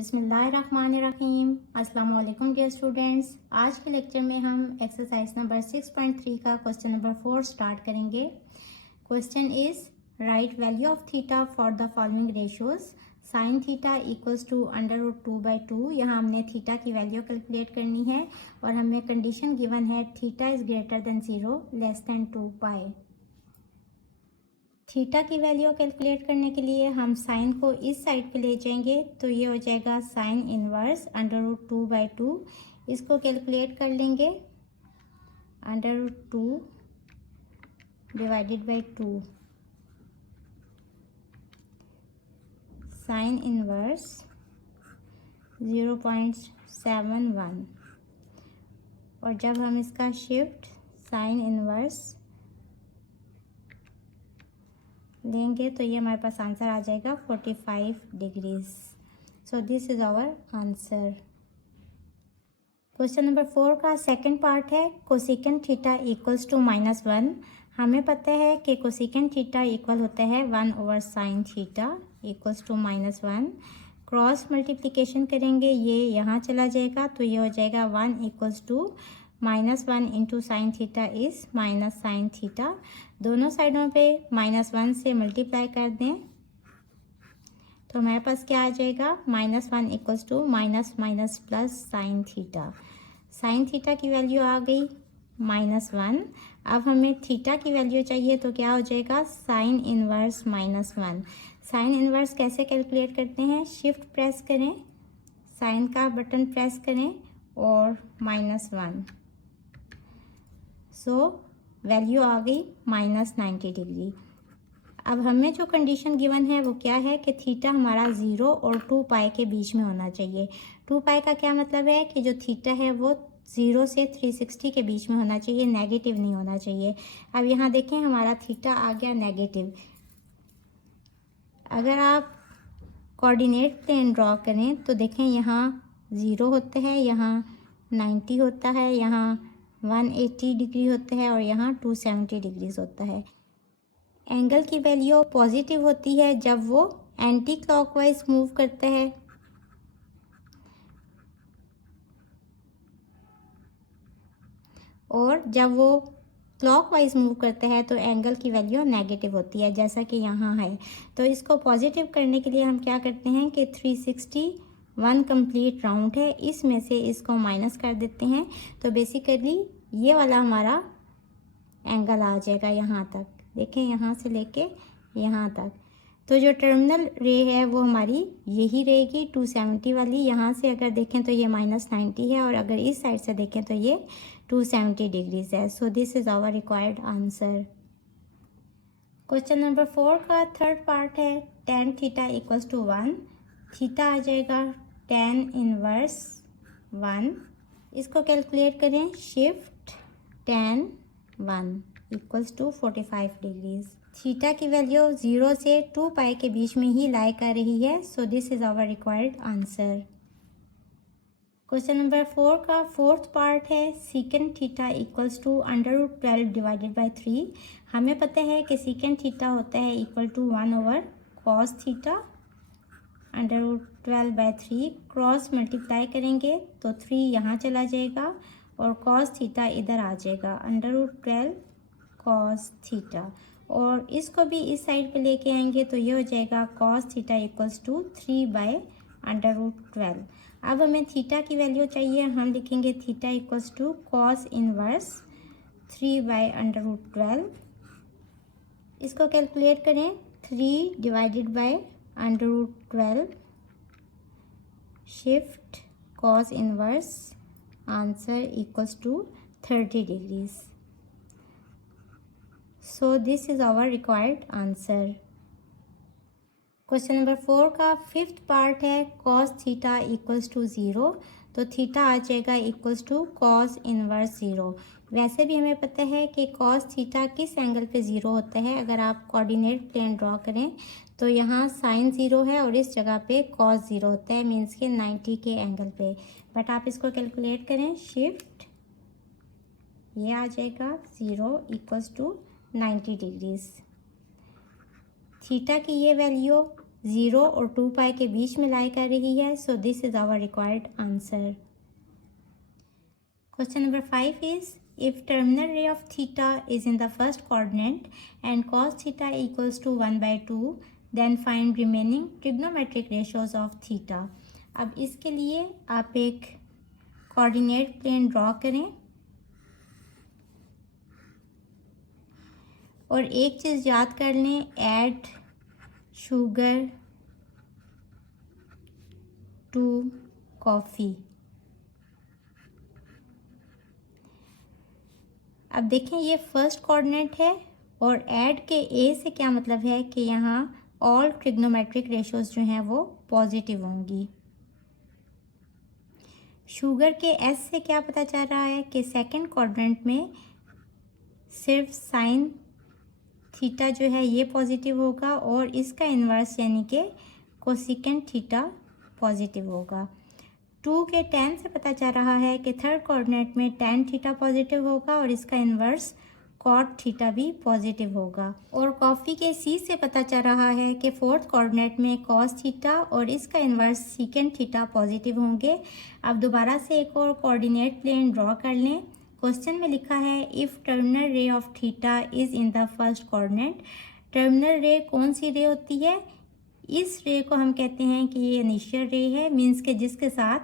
बिस्मिल्लाहिर्रहमानिर्रहीम। अस्सलाम वालेकुम डियर स्टूडेंट्स। आज के लेक्चर में हम एक्सरसाइज नंबर 6.3 का क्वेश्चन नंबर 4 स्टार्ट करेंगे। Question is write value of theta for the following ratios. Sine theta equals to √2/2। यहाँ हमने थीटा की वैल्यू कैलकुलेट करनी है और हमें कंडीशन गिवन है theta is greater than 0 less than 2π। Theta की वैल्यू कैलकुलेट करने के लिए हम साइन को इस साइड पे ले जाएंगे, तो ये हो जाएगा साइन इनवर्स √2/2। इसको कैलकुलेट कर लेंगे √2 डिवाइडेड बाई 2 साइन इनवर्स 0.71। और जब हम इसका शिफ्ट साइन इनवर्स लेंगे तो ये हमारे पास आंसर आ जाएगा 45 degrees. So this is our answer. Question number 4 का सेकंड पार्ट है कोसेकेंट थीटा इक्वल्स टू -1। हमें पता है कि कोसेकेंट थीटा इक्वल होता है 1/sin theta equals to -1। Cross multiplication करेंगे, ये यहाँ चला जाएगा तो ये हो जाएगा 1 equals to -1 into sine theta is -sin theta. दोनों साइडों पे -1 से मल्टीप्लाई कर दें तो हमारे पास क्या आ जाएगा -1 equals to minus plus sine theta. Sine theta की वैल्यू आ गई -1। अब हमें थीटा की वैल्यू चाहिए तो क्या हो जाएगा साइन इनवर्स -1। साइन इनवर्स कैसे कैलकुलेट करते हैं, शिफ्ट प्रेस करें, साइन का बटन प्रेस करें और -1। सो वैल्यू आ गई -90 डिग्री। अब हमें जो कंडीशन गिवन है वो क्या है कि थीटा हमारा 0 और 2π के बीच में होना चाहिए। 2π का क्या मतलब है कि जो थीटा है वो 0 से 360 के बीच में होना चाहिए, नेगेटिव नहीं होना चाहिए। अब यहाँ देखें हमारा थीटा आ गया नेगेटिव। अगर आप कोऑर्डिनेट प्लेन ड्रॉ करें तो देखें यहाँ 0 होता है, यहाँ 90 होता है, यहाँ 180 डिग्री होता है और यहाँ 270 डिग्रीज होता है। एंगल की वैल्यू पॉजिटिव होती है जब वो एंटी क्लॉकवाइज मूव करता है और जब वो क्लॉकवाइज मूव करता है तो एंगल की वैल्यू नेगेटिव होती है, जैसा कि यहाँ है। तो इसको पॉजिटिव करने के लिए हम क्या करते हैं कि 361 कंप्लीट राउंड है, इसमें से इसको माइनस कर देते हैं तो बेसिकली ये वाला हमारा एंगल आ जाएगा यहाँ तक। देखें यहाँ से लेके यहाँ तक, तो जो टर्मिनल रे है वो हमारी यही रहेगी 270 वाली। यहाँ से अगर देखें तो ये -90 है और अगर इस साइड से देखें तो ये 270 डिग्रीज है। So this is our required answer. Question number 4 का थर्ड पार्ट है tan theta equals to 1। Theta आ जाएगा tan इनवर्स 1। इसको कैलकुलेट करें, shift tan 1 equals to 45 degrees. Theta की वैल्यू 0 से 2π के बीच में ही लाई कर रही है। So this is our required answer. Question number 4 का फोर्थ पार्ट है secant theta equals to √12 divided by 3। हमें पता है कि सीकेंट थीटा होता है equal to 1/cos theta √12/3। Cross multiply करेंगे तो 3 यहाँ चला जाएगा और cos थीटा इधर आ जाएगा √12 cos थीटा। और इसको भी इस साइड पे लेके आएंगे तो ये हो जाएगा cos थीटा इक्वल्स टू 3/√12। अब हमें थीटा की वैल्यू चाहिए, हम लिखेंगे theta equals to cos inverse 3/√12। इसको कैलकुलेट करें, 3 divided by √12 shift cos inverse, answer equals to 30 degrees. So this is our required answer. Question number 4 का फिफ्थ पार्ट है cos थीटा इक्वल्स टू 0। तो theta आ जाएगा इक्वल्स टू cos इनवर्स 0। वैसे भी हमें पता है कि cos थीटा किस एंगल पे 0 होता है। अगर आप कोऑर्डिनेट प्लेन ड्रॉ करें तो यहाँ साइन 0 है और इस जगह पे cos 0 होता है, मीन्स के 90 के एंगल पे। बट आप इसको कैलकुलेट करें, शिफ्ट ये आ जाएगा 0 इक्वल्स टू 90 डिग्रीज। थीटा की ये वैल्यू 0 और 2 पाई के बीच में लाई कर रही है। So this is our required answer. Question number 5 is, if terminal ray of theta is in the first quadrant and cos theta equals to 1/2, then find remaining trigonometric ratios of theta. अब इसके लिए आप एक coordinate plane draw करें और एक चीज़ याद कर लें, ऐड शुगर टू कॉफ़ी। अब देखें ये फर्स्ट कोऑर्डिनेट है और ऐड के ए से क्या मतलब है कि यहाँ ऑल ट्रिग्नोमेट्रिक रेशियोज जो हैं वो पॉजिटिव होंगी। शुगर के एस से क्या पता चल रहा है कि सेकंड क्वाड्रेंट में सिर्फ साइन थीटा जो है ये पॉजिटिव होगा और इसका इन्वर्स यानी कि कोसेकेंट थीटा पॉजिटिव होगा। 2 के tan से पता चल रहा है कि थर्ड कोऑर्डिनेट में tan थीटा पॉजिटिव होगा और इसका इन्वर्स cot थीटा भी पॉजिटिव होगा। और कॉफ़ी के C से पता चल रहा है कि फोर्थ कोऑर्डिनेट में cos थीटा और इसका इन्वर्स सीकेंट थीटा पॉजिटिव होंगे। अब दोबारा से एक और कोऑर्डिनेट प्लेन ड्रॉ कर लें। क्वेश्चन में लिखा है if terminal ray of theta is in the first coordinate. Terminal रे कौन सी रे होती है? इस रे को हम कहते हैं कि ये इनिशियल रे है, मीन्स के जिसके साथ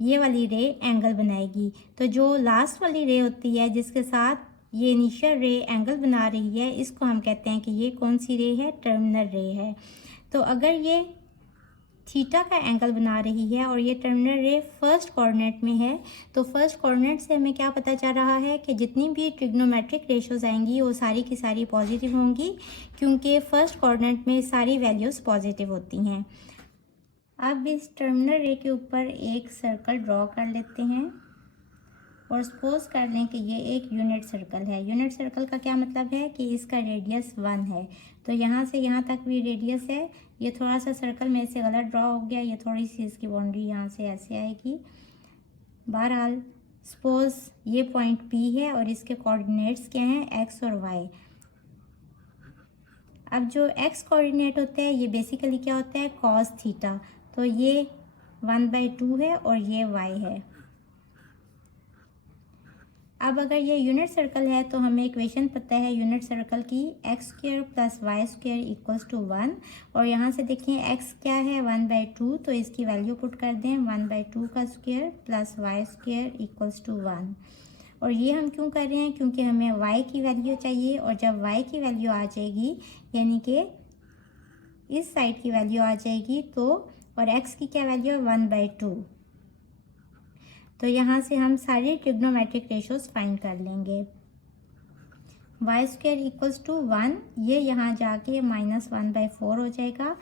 ये वाली रे एंगल बनाएगी। तो जो लास्ट वाली रे होती है जिसके साथ ये इनिशियल रे एंगल बना रही है, इसको हम कहते हैं कि ये कौन सी रे है? टर्मिनल रे है। तो अगर ये थीटा का एंगल बना रही है और ये टर्मिनल रे फर्स्ट कोऑर्डिनेट में है, तो फर्स्ट कोऑर्डिनेट से हमें क्या पता चल रहा है कि जितनी भी ट्रिग्नोमेट्रिक रेशियोज आएंगी वो सारी की सारी पॉजिटिव होंगी, क्योंकि फर्स्ट कोऑर्डिनेट में सारी वैल्यूज़ पॉजिटिव होती हैं। अब इस टर्मिनल रे के ऊपर एक सर्कल ड्रॉ कर लेते हैं और सपोज कर लें कि ये एक यूनिट सर्कल है। यूनिट सर्कल का क्या मतलब है कि इसका रेडियस 1 है। तो यहाँ से यहाँ तक भी रेडियस है। ये थोड़ा सा सर्कल मेरे से गलत ड्रॉ हो गया, ये थोड़ी सी इसकी बाउंड्री यहाँ से ऐसे आएगी। बहरहाल सपोज ये पॉइंट P है और इसके कोऑर्डिनेट्स क्या हैं? x और y। अब जो x कोऑर्डिनेट होता है ये बेसिकली क्या होता है? cos theta. तो ये 1/2 है और ये y है। अब अगर ये यूनिट सर्कल है तो हमें इक्वेशन पता है यूनिट सर्कल की, x² + y² = 1। और यहाँ से देखिए x क्या है? 1/2, तो इसकी वैल्यू पुट कर दें 1/2 का स्क्वायर + y² = 1। और ये हम क्यों कर रहे हैं? क्योंकि हमें y की वैल्यू चाहिए और जब y की वैल्यू आ जाएगी यानी कि इस साइड की वैल्यू आ जाएगी तो, और x की क्या वैल्यू है? 1/2। तो यहाँ से हम सारी ट्रिग्नोमेट्रिक रेशियोज फाइंड कर लेंगे। y² = 1, ये यहाँ जाके -1/4 हो जाएगा।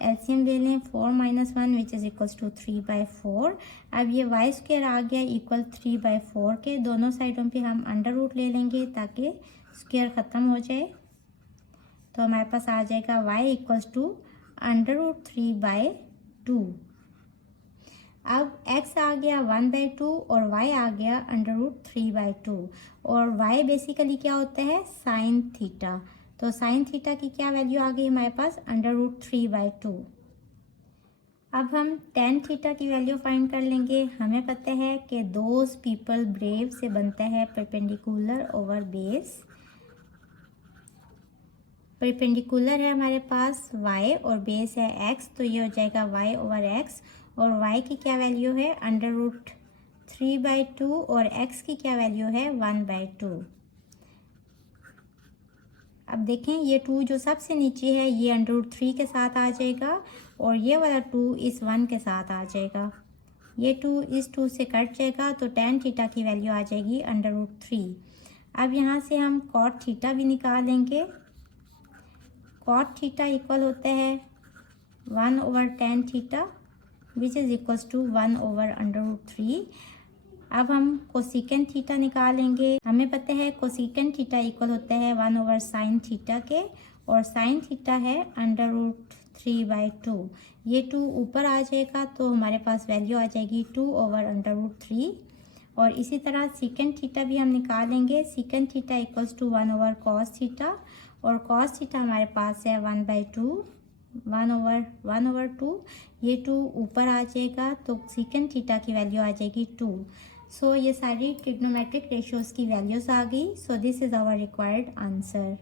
एलसीएम ले लें, 4 - 1 विच इज़ इक्वल्स टू 3/4। अब ये y² आ गया इक्वल 3/4 के। दोनों साइडों पे हम अंडर रूट ले लेंगे ताकि स्क्वायर ख़त्म हो जाए। तो हमारे पास आ जाएगा y = √3/2। अब x आ गया 1/2 और y आ गया √3/2। और y बेसिकली क्या होता है? Sine theta. तो साइन थीटा की क्या वैल्यू आ गई हमारे पास? √3/2। अब हम tan थीटा की वैल्यू फाइंड कर लेंगे। हमें पता है कि दोज पीपल ब्रेव से बनता है परपेंडिकुलर ओवर बेस। परपेंडिकुलर है हमारे पास y और बेस है x, तो ये हो जाएगा y/x। और y की क्या वैल्यू है? √3/2 और x की क्या वैल्यू है? 1/2। अब देखें ये 2 जो सबसे नीचे है ये √3 के साथ आ जाएगा और ये वाला 2 इस 1 के साथ आ जाएगा। ये 2 इस 2 से कट जाएगा तो tan थीटा की वैल्यू आ जाएगी √3। अब यहाँ से हम cot थीटा भी निकाल लेंगे। cot थीटा इक्वल होता है 1/tan theta which is equals to 1/√3। अब हम कोसेकेंट थीटा निकालेंगे। हमें पता है कोसेकेंट थीटा इक्वल होता है 1/sin थीटा के और sin थीटा है √3/2। ये 2 ऊपर आ जाएगा तो हमारे पास वैल्यू आ जाएगी 2/√3। और इसी तरह सेकेंट थीटा भी हम निकालेंगे। Secant theta equals to 1/cos theta और cos थीटा हमारे पास है 1/2 1/2, ये 2 ऊपर आ जाएगा तो सीकेंट थीटा की वैल्यू आ जाएगी 2। सो ये सारी ट्रिग्नोमेट्रिक रेशियोज की वैल्यूज आ गई। So this is our required answer.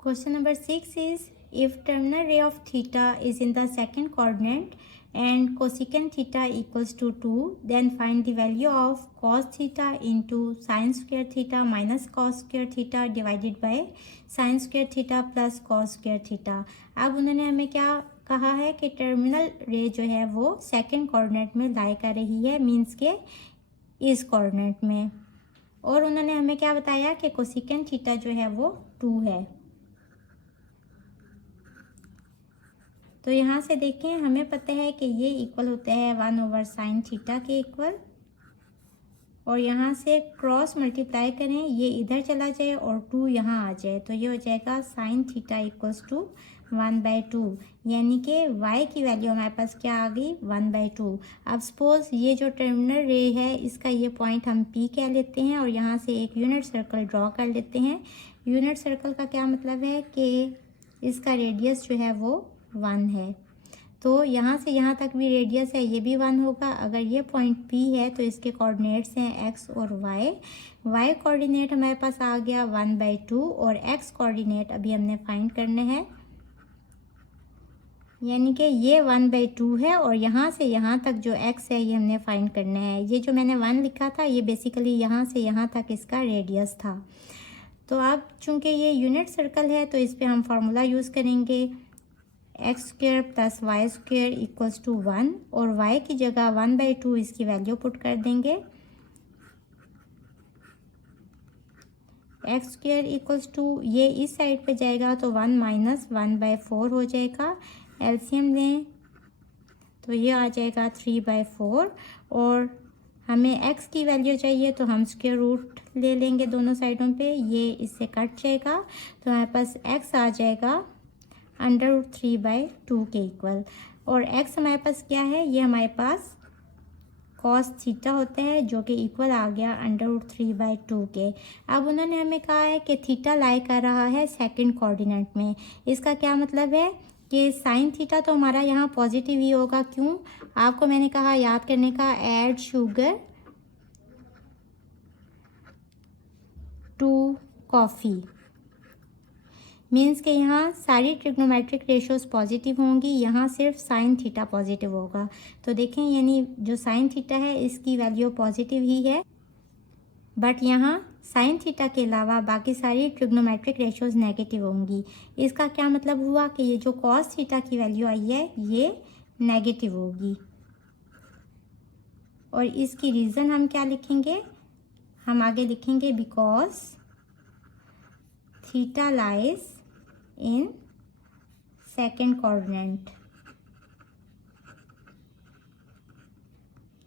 Question number 6 is, if terminal ray of theta is in the second coordinate and cosecant theta equals to 2, then find the value of cos theta into sin square theta minus cos square theta divided by sin square theta plus cos square theta। अब उन्होंने हमें क्या कहा है कि terminal रे जो है वो सेकंड कोऑर्डिनेट में लाई कर रही है, मीन्स के इस कोऑर्डिनेट में, और उन्होंने हमें क्या बताया कि कोसेकेंट थीटा जो है वो 2 है। तो यहाँ से देखें, हमें पता है कि ये इक्वल होता है 1/sin थीटा के इक्वल, और यहाँ से क्रॉस मल्टीप्लाई करें, ये इधर चला जाए और 2 यहाँ आ जाए, तो ये हो जाएगा sin थीटा इक्वल्स टू 1/2, यानी कि y की वैल्यू हमारे पास क्या आ गई 1/2। अब सपोज ये जो टर्मिनल रे है इसका ये पॉइंट हम P कह लेते हैं और यहाँ से एक यूनिट सर्कल ड्रॉ कर लेते हैं। यूनिट सर्कल का क्या मतलब है कि इसका रेडियस जो है वो 1 है, तो यहाँ से यहाँ तक भी रेडियस है, ये भी 1 होगा। अगर ये पॉइंट P है तो इसके कोऑर्डिनेट्स हैं x और y। y कोऑर्डिनेट हमारे पास आ गया 1/2 और x कोऑर्डिनेट अभी हमने फाइंड करने हैं, यानी कि ये 1/2 है और यहाँ से यहाँ तक जो x है ये हमने फाइंड करना है। ये जो मैंने 1 लिखा था ये बेसिकली यहाँ से यहाँ तक इसका रेडियस था। तो अब चूँकि ये यूनिट सर्कल है तो इस पर हम फार्मूला यूज़ करेंगे, x² + y² इक्वल्स टू 1, और y की जगह 1/2 इसकी वैल्यू पुट कर देंगे। x² इक्वल्स टू, ये इस साइड पे जाएगा तो 1 - 1/4 हो जाएगा। एलसीएम लें तो ये आ जाएगा 3/4, और हमें x की वैल्यू चाहिए तो हम स्क्वायर रूट ले लेंगे दोनों साइडों पे, ये इससे कट जाएगा तो हमारे पास x आ जाएगा √3/2 के इक्वल, और x हमारे पास क्या है, ये हमारे पास cos थीटा होता है जो कि इक्वल आ गया √3/2 के। अब उन्होंने हमें कहा है कि थीटा लाई कर रहा है सेकंड कोऑर्डिनेट में। इसका क्या मतलब है कि साइन थीटा तो हमारा यहाँ पॉजिटिव ही होगा। क्यों? आपको मैंने कहा याद करने का, add sugar to coffee, means के यहाँ सारी ट्रिग्नोमेट्रिक रेशियोज पॉजिटिव होंगी, यहाँ सिर्फ साइन थीटा पॉजिटिव होगा। तो देखें, यानी जो साइन थीटा है इसकी वैल्यू पॉजिटिव ही है, बट यहाँ साइन थीटा के अलावा बाकी सारी ट्रिग्नोमेट्रिक रेशियोज नेगेटिव होंगी। इसका क्या मतलब हुआ कि ये जो कॉस थीटा की वैल्यू आई है ये नेगेटिव होगी, और इसकी रीज़न हम क्या लिखेंगे, हम आगे लिखेंगे because theta lies in second coordinate.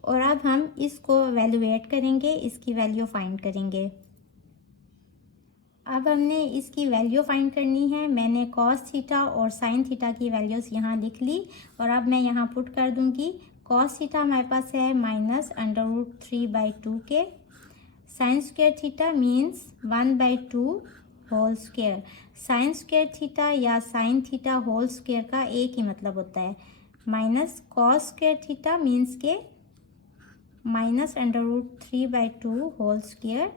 और अब हम इसको वैल्यूएट करेंगे, इसकी वैल्यू फाइंड करेंगे। अब हमने इसकी वैल्यू फाइंड करनी है। मैंने कॉस थीटा और साइन थीटा की वैल्यूज़ यहाँ लिख ली, और अब मैं यहाँ पुट कर दूँगी। कॉस थीटा हमारे पास है -√3/2 के, sine square theta means 1/2 whole square. Sine square theta या साइन थीटा होल स्क्वायर का एक ही मतलब होता है, minus cos square theta means के -√3/2 होल स्क्वायर।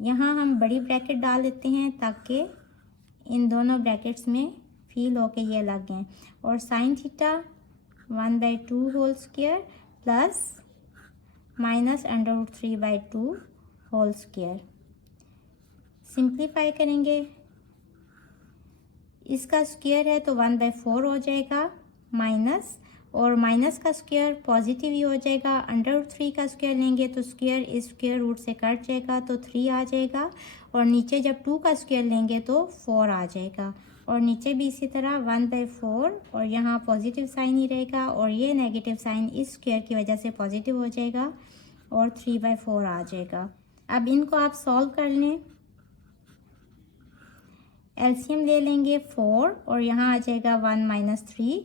यहाँ हम बड़ी ब्रैकेट डाल देते हैं ताकि इन दोनों ब्रैकेट्स में फील हो के ये अलग हैं, और sine theta 1/2 whole square plus -√3/2 whole square. Simplify करेंगे, इसका स्क्वायर है तो 1/4 हो जाएगा, माइनस, और माइनस का स्क्वायर पॉजिटिव ही हो जाएगा। √3 का स्क्वायर लेंगे तो स्क्वायर इस स्क्वायर रूट से कट जाएगा तो 3 आ जाएगा, और नीचे जब 2 का स्क्वायर लेंगे तो 4 आ जाएगा, और नीचे भी इसी तरह 1/4, और यहाँ पॉजिटिव साइन ही रहेगा, और ये नेगेटिव साइन इस स्क्वायर की वजह से पॉजिटिव हो जाएगा और 3/4 आ जाएगा। अब इनको आप सॉल्व कर लें, एलसीएम ले लेंगे 4, और यहाँ आ जाएगा 1 - 3,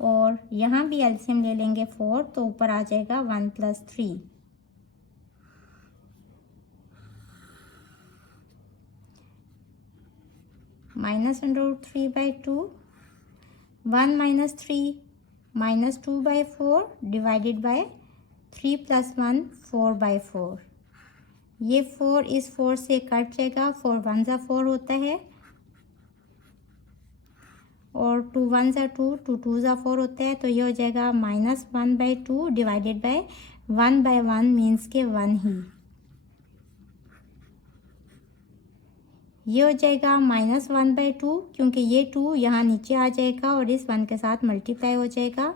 और यहाँ भी एलसीएम ले लेंगे 4, तो ऊपर आ जाएगा 1 + 3। -√3/2 1 माइनस 3 -2/4 डिवाइडेड बाय 3 + 1 4/4। ये 4 इस 4 से कट जाएगा, 4 1 ज़ा 4 होता है और 2 1 ज़ा 2, 2 2 ज़ा 4 होता है। तो ये हो जाएगा -1/2 डिवाइडेड बाय 1/1 मीन्स के 1 ही। ये हो जाएगा -1/2 क्योंकि ये 2 यहाँ नीचे आ जाएगा और इस 1 के साथ मल्टीप्लाई हो जाएगा।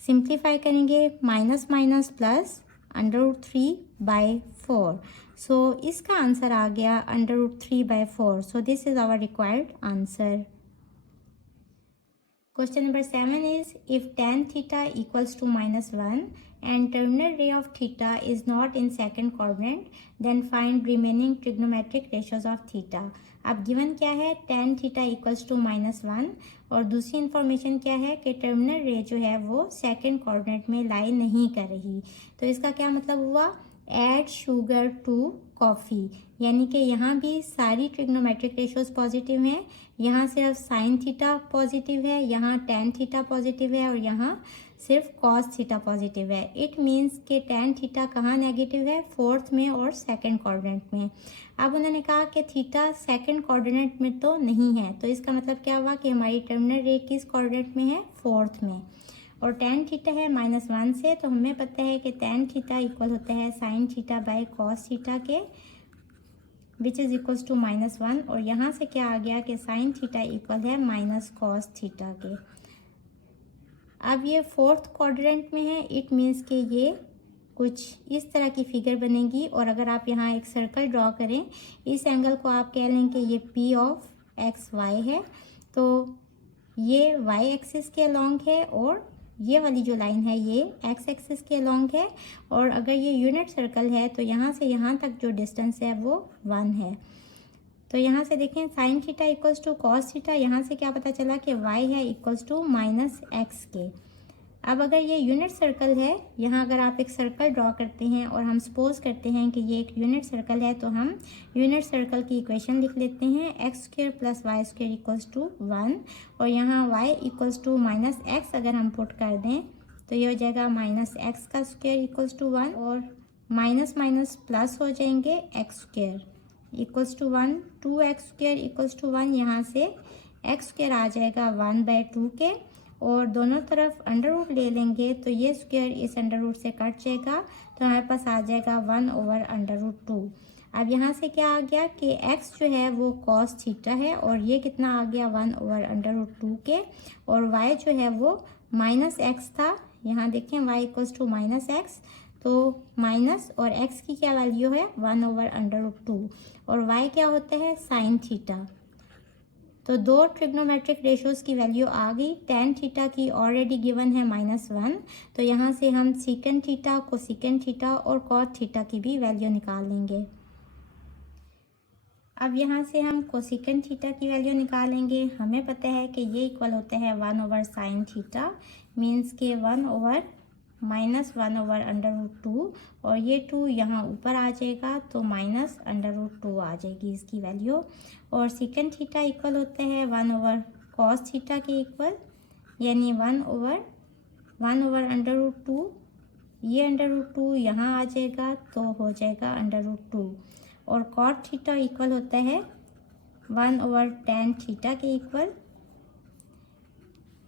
सिंप्लीफाई करेंगे माइनस माइनस प्लस √3/4। सो इसका आंसर आ गया √3/4। So this is our required answer. Question number 7 is, if tan theta equals to -1 and terminal ray of theta is not in second quadrant, then find remaining trigonometric ratios of theta. अब given क्या है, tan theta equals to -1 और दूसरी information क्या है कि terminal रे जो है वो सेकंड क्वाड्रेंट में लाई नहीं कर रही। तो इसका क्या मतलब हुआ, ऐड शुगर टू कॉफ़ी, यानी कि यहाँ भी सारी ट्रिग्नोमेट्रिक रेशियोज पॉजिटिव हैं। यहाँ सिर्फ साइन थीटा पॉजिटिव है, यहाँ टैन थीटा पॉजिटिव है और यहाँ सिर्फ कॉस थीटा पॉजिटिव है। इट मीन्स कि टैन थीटा कहाँ नेगेटिव है, फोर्थ में और सेकंड क्वाड्रेंट में। अब उन्होंने कहा कि थीटा सेकंड क्वाड्रेंट में तो नहीं है, तो इसका मतलब क्या हुआ कि हमारी टर्मिनल रे किस क्वाड्रेंट में है, फोर्थ में। और टैन थीटा है -1 से, तो हमें पता है कि टैन थीटा इक्वल होता है sine theta by cos theta के, विच इज़ इक्वल्स टू -1। और यहाँ से क्या आ गया कि साइन थीटा इक्वल है माइनस कॉस थीटा के। अब ये फोर्थ क्वाड्रेंट में है, इट मीन्स कि ये कुछ इस तरह की फिगर बनेगी। और अगर आप यहाँ एक सर्कल ड्रॉ करें, इस एंगल को आप कह लें कि ये P ऑफ XY है, तो ये Y एक्सिस के अलोंग है और ये वाली जो लाइन है ये X एक्सिस के अलोंग है। और अगर ये यूनिट सर्कल है तो यहाँ से यहाँ तक जो डिस्टेंस है वो 1 है। तो यहाँ से देखें sine theta equals to cos theta, यहाँ से क्या पता चला कि y है इक्वल्स टू -x के। अब अगर ये यूनिट सर्कल है, यहाँ अगर आप एक सर्कल ड्रॉ करते हैं और हम सपोज करते हैं कि ये एक यूनिट सर्कल है, तो हम यूनिट सर्कल की इक्वेशन लिख लेते हैं, x² + y² इक्वल्स टू 1 और यहाँ y इक्वल्स टू -x अगर हम पुट कर दें तो ये हो जाएगा -x² इक्वल्स टू 1 और माइनस माइनस प्लस हो जाएंगे x² equals to 1, 2x² equals to 1, यहाँ से x² आ जाएगा 1/2 के और दोनों तरफ अंडर रूट ले लेंगे तो ये स्क्वायर इस अंडर रूट से कट जाएगा, तो हमारे पास आ जाएगा 1/√2। अब यहाँ से क्या आ गया कि x जो है वो कॉस थीटा है और ये कितना आ गया 1/√2 के, और y जो है वो -x था। यहाँ देखें y इक्वल्स टू -x, तो माइनस और x की क्या वैल्यू है 1/√2 और y क्या होता है साइन थीटा। तो दो ट्रिग्नोमेट्रिक रेशियोज की वैल्यू आ गई। टैन थीटा की ऑलरेडी गिवन है -1, तो यहाँ से हम सीकेंड थीटा, कोसेकेंड थीटा और कॉट थीटा की भी वैल्यू निकाल लेंगे। अब यहाँ से हम कोसेकेंड थीटा की वैल्यू निकालेंगे। हमें पता है कि ये इक्वल होता है 1/sin थीटा, मीन्स के 1/(-1/√2) और ये 2 यहाँ ऊपर आ जाएगा तो -√2 आ जाएगी इसकी वैल्यू। और सेकेंड थीटा इक्वल होता है 1/cos थीटा के इक्वल, यानी 1/√2। ये √2 यहाँ आ जाएगा तो हो जाएगा √2 और cot थीटा इक्वल होता है 1/tan थीटा के इक्वल।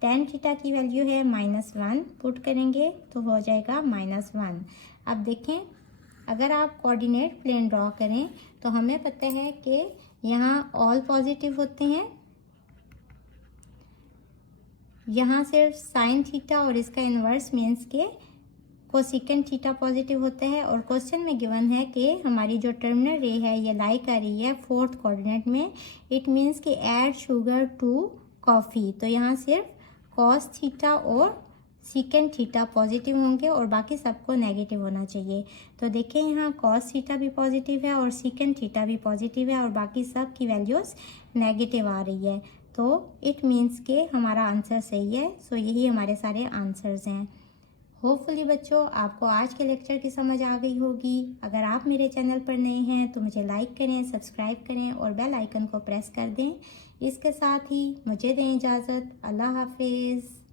tan थीटा की वैल्यू है -1, पुट करेंगे तो हो जाएगा -1। अब देखें अगर आप कोऑर्डिनेट प्लेन ड्रॉ करें तो हमें पता है कि यहाँ ऑल पॉजिटिव होते हैं, यहाँ सिर्फ साइन थीटा और इसका इन्वर्स मीन्स के कोसेकेंड थीटा पॉजिटिव होता है। और क्वेश्चन में गिवन है कि हमारी जो टर्मिनल रे है ये लाई कर रही है फोर्थ कोऑर्डिनेट में, इट मीन्स कि ऐड शुगर टू कॉफ़ी, तो यहाँ सिर्फ कॉस थीटा और सीकेंड थीटा पॉजिटिव होंगे और बाकी सबको नेगेटिव होना चाहिए। तो देखें यहाँ कॉस थीटा भी पॉजिटिव है और सीकेंड थीटा भी पॉजिटिव है और बाकी सब की वैल्यूज़ नेगेटिव आ रही है, तो इट मीन्स के हमारा आंसर सही है। सो यही हमारे सारे आंसर्स हैं। होपफुली बच्चों आपको आज के लेक्चर की समझ आ गई होगी। अगर आप मेरे चैनल पर नए हैं तो मुझे लाइक करें, सब्सक्राइब करें और बेल आइकन को प्रेस कर दें। इसके साथ ही मुझे दें इजाज़त। अल्लाह हाफिज़।